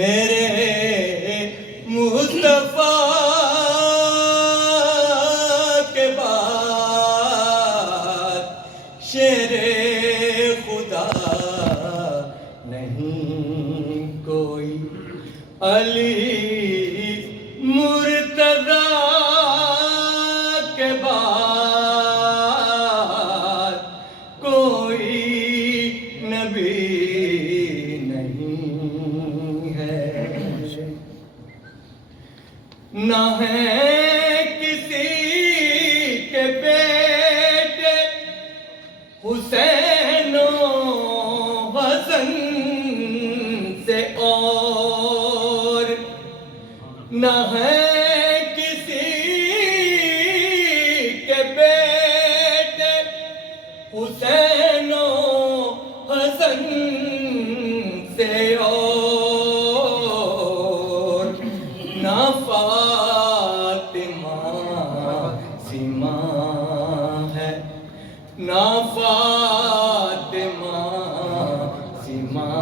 میرے مصطفیٰ کے بعد شیر خدا نہیں کوئی، علی مرتضیٰ کے بعد کوئی نبی نہیں ہے، نہ ہے کسی کے بیٹے حسین و حسن سے اور، نہ ہے کسی کے بیٹے حسین و حسن سے اور، نہ فاطمہ سیما ہے، نہ فاطمہ سیما